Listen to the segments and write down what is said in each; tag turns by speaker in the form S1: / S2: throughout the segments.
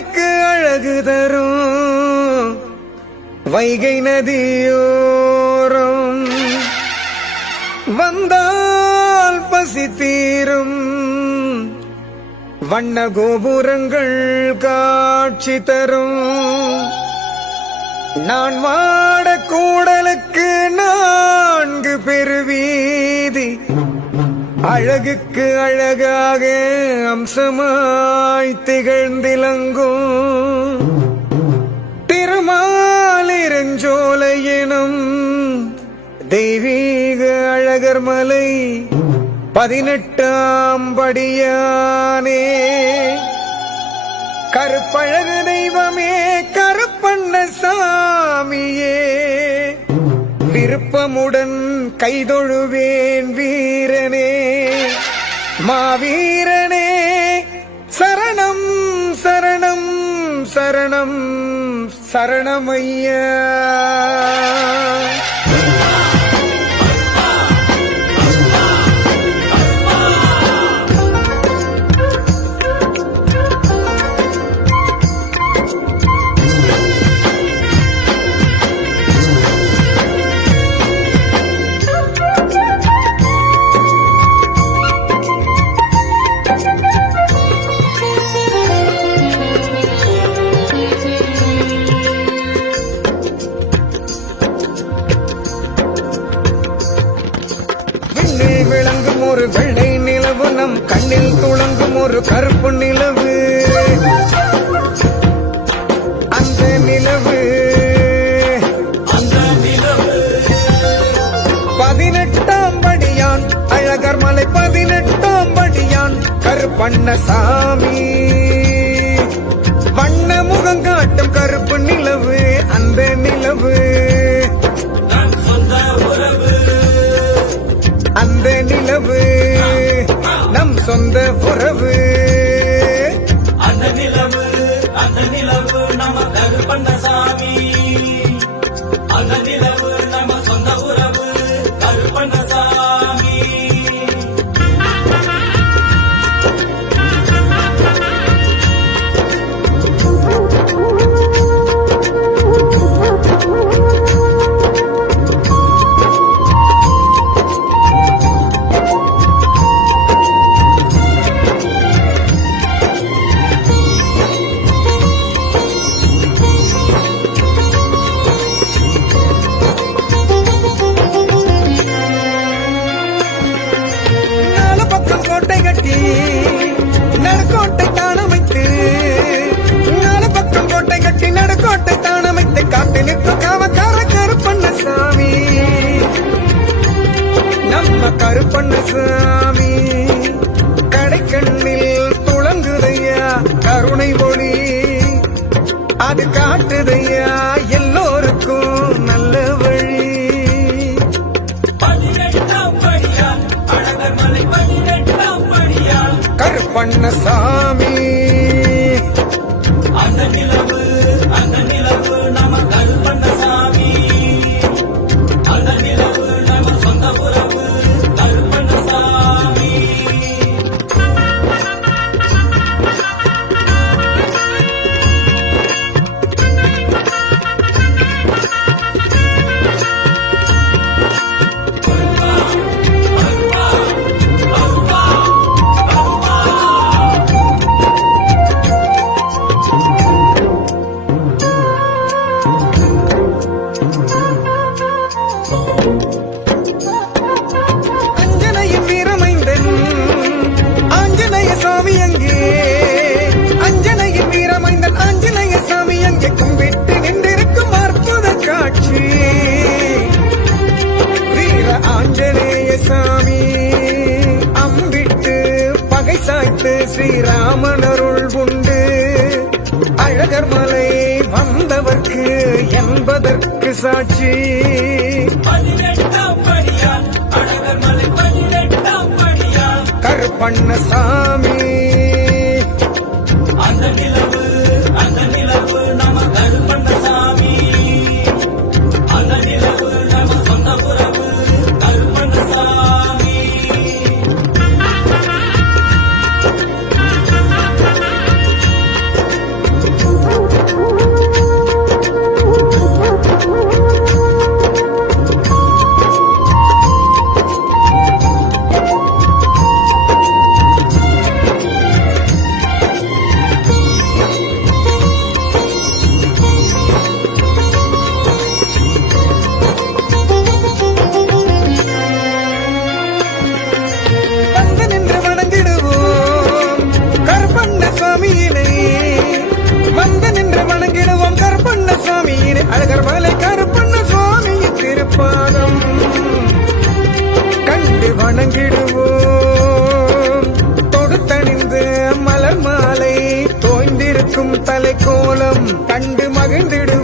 S1: மலைக்கு அழகு தரும். வைகை நதியோரம் வந்தால் பசி தீரும். வண்ண கோபுரங்கள் காட்சி தரும். நான் வாட கூடலுக்கு நான்கு பெருவீதி. அழகுக்கு அழகாக அம்சமாய் திகழ்ந்திலங்கும். திருமாலிருஞ்சோலையினும் தெய்வீக அழகர் மலை பதினெட்டாம் படியானே. கருப்பழகு தெய்வமே கருப்பண்ண சாமியே. விருப்பமுடன் கைதொழுவேன் வீரனே. மாவீரனே சரணம் சரணம் சரணம் சரணமையா. கண்ணில் விளங்கும் ஒரு வெள்ளை நிலவு நம் கண்ணில் துளங்கும் ஒரு கருப்பு நிலவு. அந்த நிலவு. பதினெட்டாம் படியான் அழகர் மலை பதினெட்டாம் படியான் கருப்பண்ண சாமி வண்ண முகம் காட்டும் கோட்டை கட்டி நடுக்கோட்டை தானமைத்து காத்து நிற்கும் காவக்கார கருப்பண்ண சாமி நம்ம கருப்பண்ண சாமி கடைக்கண்ணில் துளங்குதையா கருணை ஒளி. அது காட்டுதையா எல்லோருக்கும் நல்ல வழி.
S2: பதினெட்டாம் படியான் அழகர் மலை பதினெட்டாம் படியான்
S1: கருப்பண்ணசாமி சாய்த்து ஸ்ரீராமன் அருள் உண்டு. அழகர் மலை வந்தவர்க்கு என்பதற்கு சாட்சி.
S2: பதினெட்டாம் படியான்
S1: தாளம் கண்டு
S2: மகிழ்ந்திடும்.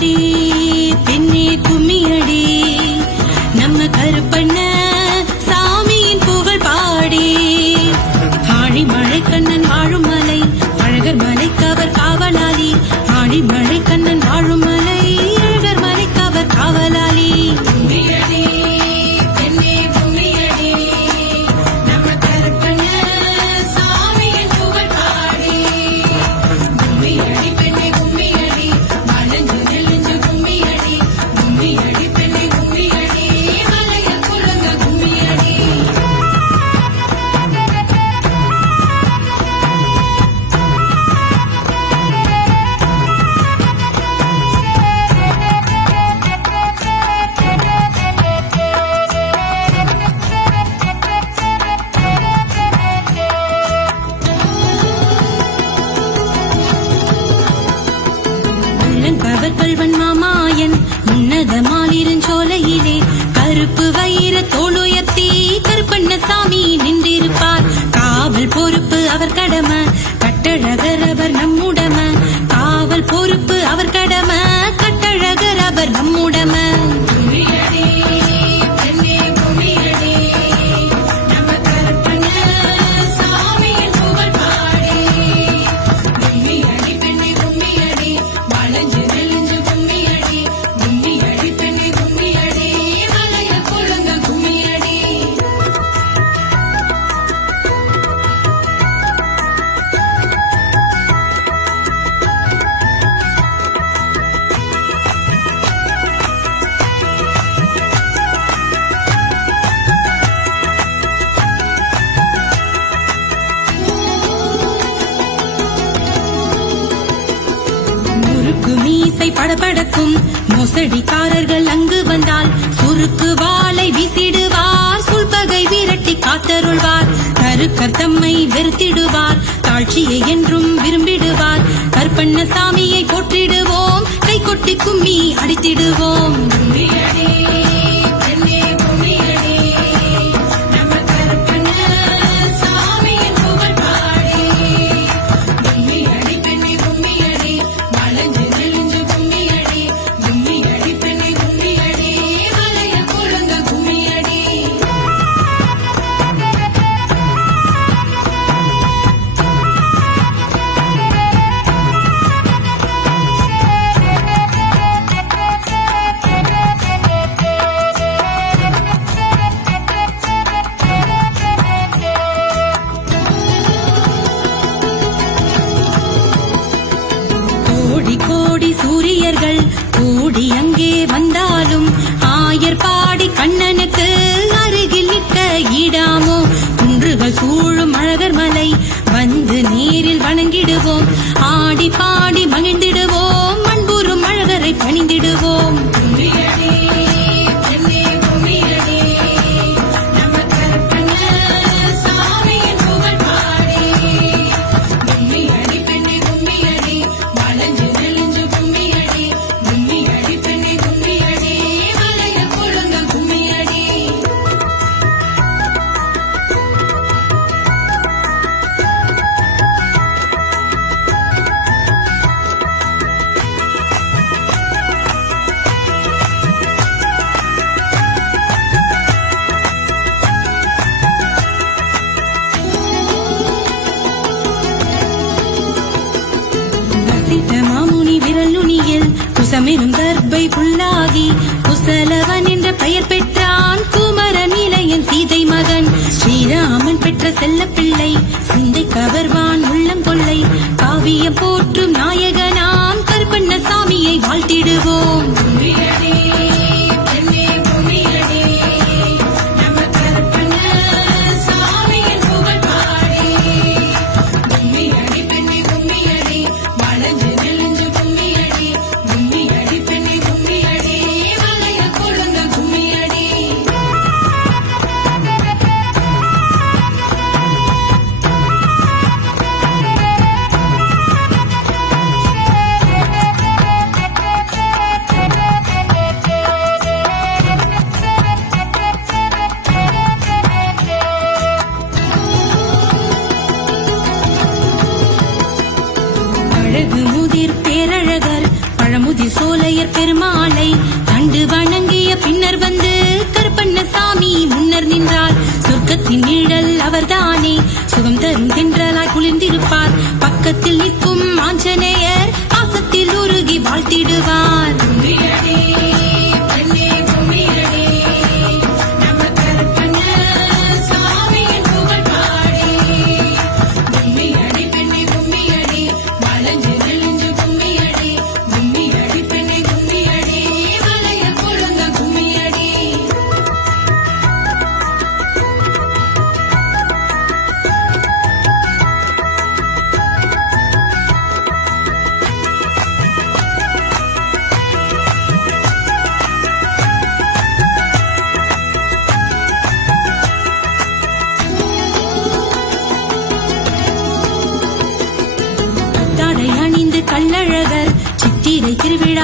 S3: கும்மியடி பெண்ணே கும்மியடி பொறுப்பு அவர் கடமை. கட்டழகர் அவர் நம்முடமை. மோசடிக்காரர்கள் அங்கு வந்தால் சுருக்கு வாளை வீசிடுவார் சுல்பகை விரட்டி காத்தருள்வார். கருக்கர் தம்மை வெறுத்திடுவார் தாழ்ச்சியை என்றும் விரும்பிடுவார். கற்பண்ண சாமியை போற்றிடுவோம் கை கொட்டி கும்மி அடித்திடுவோம். keep on புகை புல்லாகி குசலவன் என்ற பெயர் பெற்றான் குமரன் இளையன் சீதை மகன். ஸ்ரீராமன் பெற்ற செல்ல பிள்ளை அழகு முதிர் பேரழகர் பழமுதிர் சோலையர் பெருமாளை கண்டு வணங்கிய பின்னர் வந்து கருப்பண்ணசாமி முன்னர் நின்றார். சொர்க்கத்தின் நிழல் அவர்தானே சுகம் தரும் தென்றலாய் குளிர்ந்திருப்பார். பக்கத்தில் நிற்கும் ஆஞ்சநேயர் பாசத்தில் உருகி வாழ்த்திடுவார்.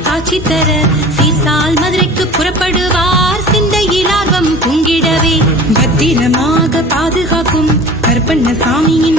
S3: காட்சி தர சீசால் மதுரைக்கு புறப்படுவார். சிந்தையில் ஆர்வம் பொங்கிடவே. பத்திரமாக பாதுகாக்கும் கற்பண்ண சாமியின்